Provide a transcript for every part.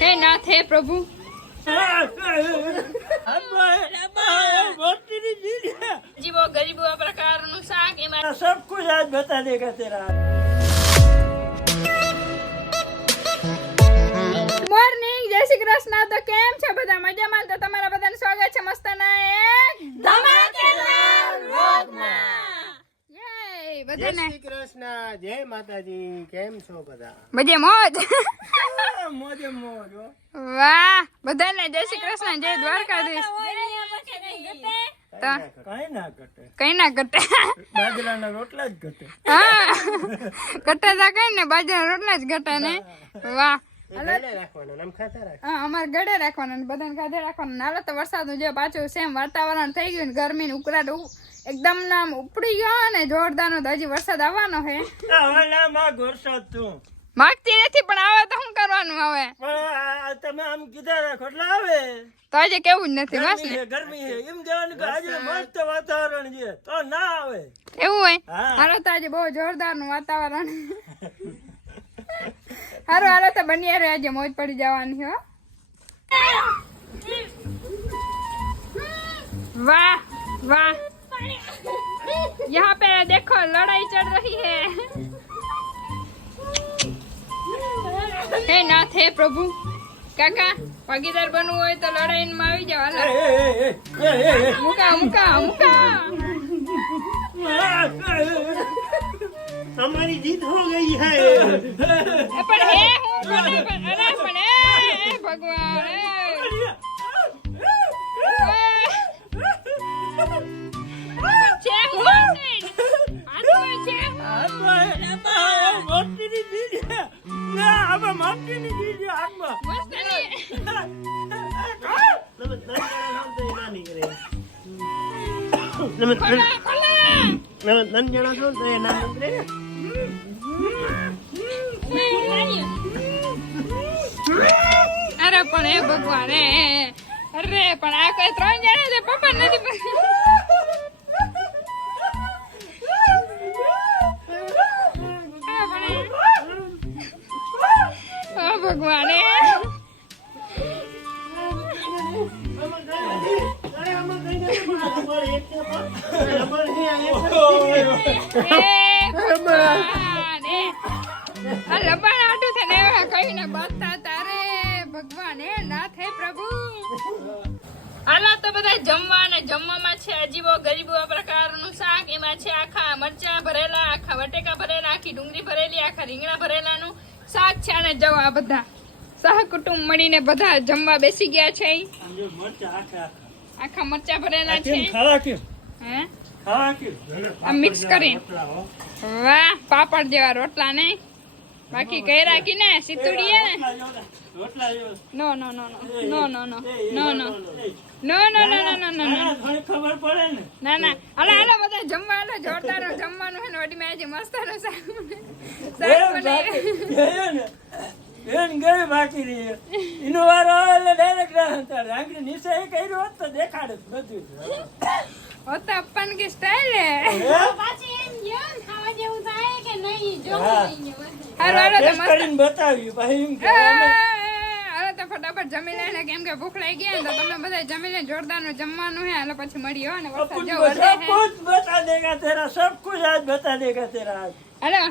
हे नाथ हे प्रभु जीवो गरीबो प्रकार नु शाक एमा सब कुछ आज बता देगा तेरा। મોર્નિંગ જય શ્રી કૃષ્ણ। તો કેમ છે બધા મજામાં? તો તમારા બધાનું સ્વાગત છે મસ્તના એક ધમાકેદાર વ્લોગમાં। યે જય શ્રી કૃષ્ણ, જય માતાજી। કેમ છો બધા? બધે મોજ મોજે મોજ હો। વાહ બધાને જય શ્રી કૃષ્ણ, જય દ્વારકાધીશ। તો કઈ ના ઘટે, કઈ ના ઘટે બાજરાના રોટલા જ ઘટે। હા ઘટે તા કઈ ને બાજરાના રોટલા જ ઘટે ને। વાહ ગળે રાખવાનો, નામ ખાતા રાખ। હા અમારે ગળે રાખવાનું, બધાને ખાધે રાખવાનું। હાલો તો વરસાદનું જે પાછું સેમ વાતાવરણ થઈ ગયું ને ગરમી ને ઉકળાટ એકદમ નામ ઉપડી ગયો ને જોરદાર નો, હજી વરસાદ આવવાનો છે। હવે ના માં વરસાદ તું માગતી નથી પણ આવે તો શું કરવાનું હવે? પણ તમે આમ કીધા રાખો એટલે આવે। તો આજે કેવું જ નથી બસ ને ગરમી છે એમ કહેવાનું કે આજે મસ્ત વાતાવરણ છે તો ના આવે એવું હોય। હા। હાલો તો આજે બહુ જોરદાર નું વાતાવરણ હારું હાલો તો બની રે આજે મોજ પડી જવાની હો। वाह वाह यहाँ पे देखो लड़ाई चल रही है। हे नाथ हे प्रभु काका भागीदार बनવું હોય તો લડાઈ માં આવી જાવ। હાલો મુકા મુકા મુકા हमारी जीत हो गई है। પણ હે હું બોલે પણ અરે પણ એ ભગવાન છે હું છે नन जणा છો તો એ નામ નીકળે। અરે પણ એ ભગવાન અરે પણ આ કોઈ 3 જણા છે પપ્પા નથી ભગવાન લબાણ આટું છે ને કઈ ને બતા તારે ભગવાન હે નાથ હે પ્રભુ। હાલો તો બધા જમવા ને જમવામાં છે અજીબો ગરીબો પ્રકારનું શાક, એમાં છે આખા મરચા ભરેલા, આખા વટેકા ભરેલા, આખી ડુંગળી ભરેલી, આખા રીંગણા ભરેલાનું શાક છે। અને જો આ બધા સહકુટુંબ મળીને બધા જમવા બેસી ગયા છે। આખા મરચા ભરેલા છે હે આ મિક્સ કરી। વાહ પાપડ જેવા રોટલા નહીં બાકી કઈ રાખી ને સીતુડી ને નો નો નો નો નો નો નો નો નો નો નો નો નો નો ખબર પડે ને ના ના હાલો હાલો બધા જમવા હાલો જોરદાર જમવાનું છે ને વડી મેં આજે મસ્ત નું શાક બનાવ્યું। બેન ગઈ બાકી રહી એનો વારો એટલે ડાયરેક્ટ રાંગડી નીચે કર્યો હોત તો દેખાડે બધું હોતા અપ્પન की स्टाइल है પાછી એમ ગયો ખાવા જેવું થાય કે નહીં જો હાલો હાલો તો મસ્ત કરીને બતાવ્યું ભાઈ એમ કે હાલો તો ફટાફટ જમી લેને કેમ કે ભૂખ લાગી ગઈ ને તો તમે બધા જમી લે જોરદાર નું જમવાનું હે। હાલો પછી મળીએ હો ને વરસાદ જો વરસે सब कुछ बता देगा तेरा, सब कुछ आज बता देगा तेरा आज। હાલો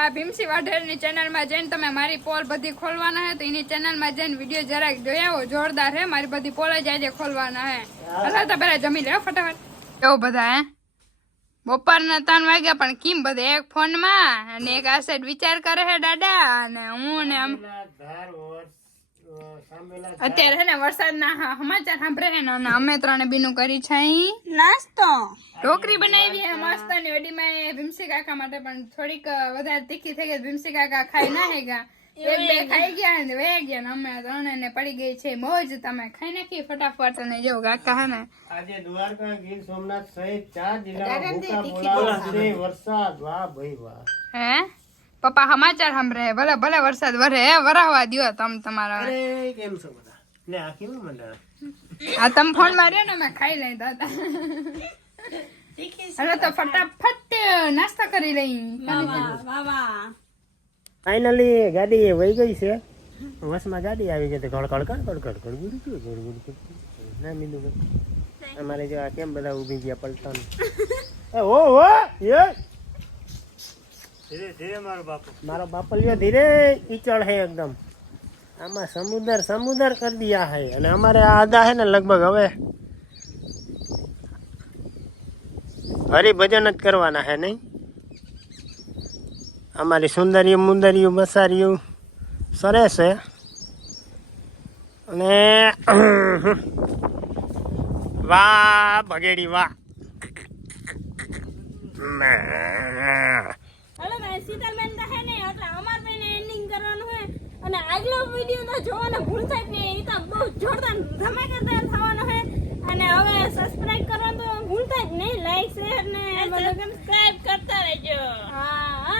આ ભીમસી વાઢેર ની ચેનલ માં જઈને તમે મારી પોલ બધી ખોલવાના હે તો એની ચેનલ માં જઈને વિડિયો જરાક જોઈ આવો, જોરદાર હે મારી બધી પોલ જ આજે ખોલવાના હે। હાલો તો પેલા જમી લે ફટાફટ। એવું બધા હે બપોરના 3 વાગ્યા પણ કેમ બધા એક ફોન માં અને એક આ સાઈડ વિચાર કરે હે દાદા અને હું ને આમ અત્યારે હે ને વરસાદના સમાચાર સાંભળે હે ને અમે ત્રણે બીનું કરી છે નાસ્તો ઢોકરી બનાવી હે મસ્ત ની ઓડીમાં ભીમસી કાકા માટે પણ થોડીક વધારે તીખી થઈ ગઈ। ભીમસી કાકા ખાઈ ના હેગા, એક બે ખાઈ ગયા ને વે ગયા ને અમે ત્રણે ને પડી ગઈ છે મોજ। તમે ખાઈ નાખી ફટાફટ અને જો કાકા હે ને આજે દ્વારકા ગીર સોમનાથ સહિત 4 જિલ્લામાં ભૂકા બોલાવશે વરસાદ। વાહ ભાઈ વાહ। હે પપ્પા સમાચાર સાંભળે ભલે ભલે વરસાદ વરે વરાવા દ્યો તમ તમારા। અરે કેમ છો બધા? લે આ કેવું મંડળ આ તમ ફોન માર્યો ને મેં ખાઈ લઈ દાદા। હવે તો ફટાફટ નાસ્તા કરી લઈ। ફાઇનલી ગાડી વહી ગઈ છે વસમાં ગાડી આવી ગઈ તો કડકડ ના મીંડું અમારે જો આ કેમ બધા ઊભી ગયા પલટાનું ઓ ધીરે ધીરે મારો બાપલિયો ધીરે ઈચળ હે એકદમ આમાં સમુદર કરી દિયા હે અને અમારે આ આદા હે ને લગભગ હવે હરિભજન જ કરવાના હે નહીં અમારી સુંદરીઓ મુંદરીઓ બસારીઓ સરસ છે અને વાહ બગેડી વાહ હેલો ગાઈસ સીતાલબેન તો હે ને એટલે અમાર બેન એન્ડિંગ કરવાનું હે અને આગલો વિડિયો તો જોવાનો ભૂલતા જ નહીં. ઈ તો બહુ જોરદાર ધમાકેદાર થવાનો હે અને હવે સબસ્ક્રાઇબ કરવાનું તો ભૂલતા જ નહીં. લાઈક શેર ને સબસ્ક્રાઇબ કરતા રહેજો. હા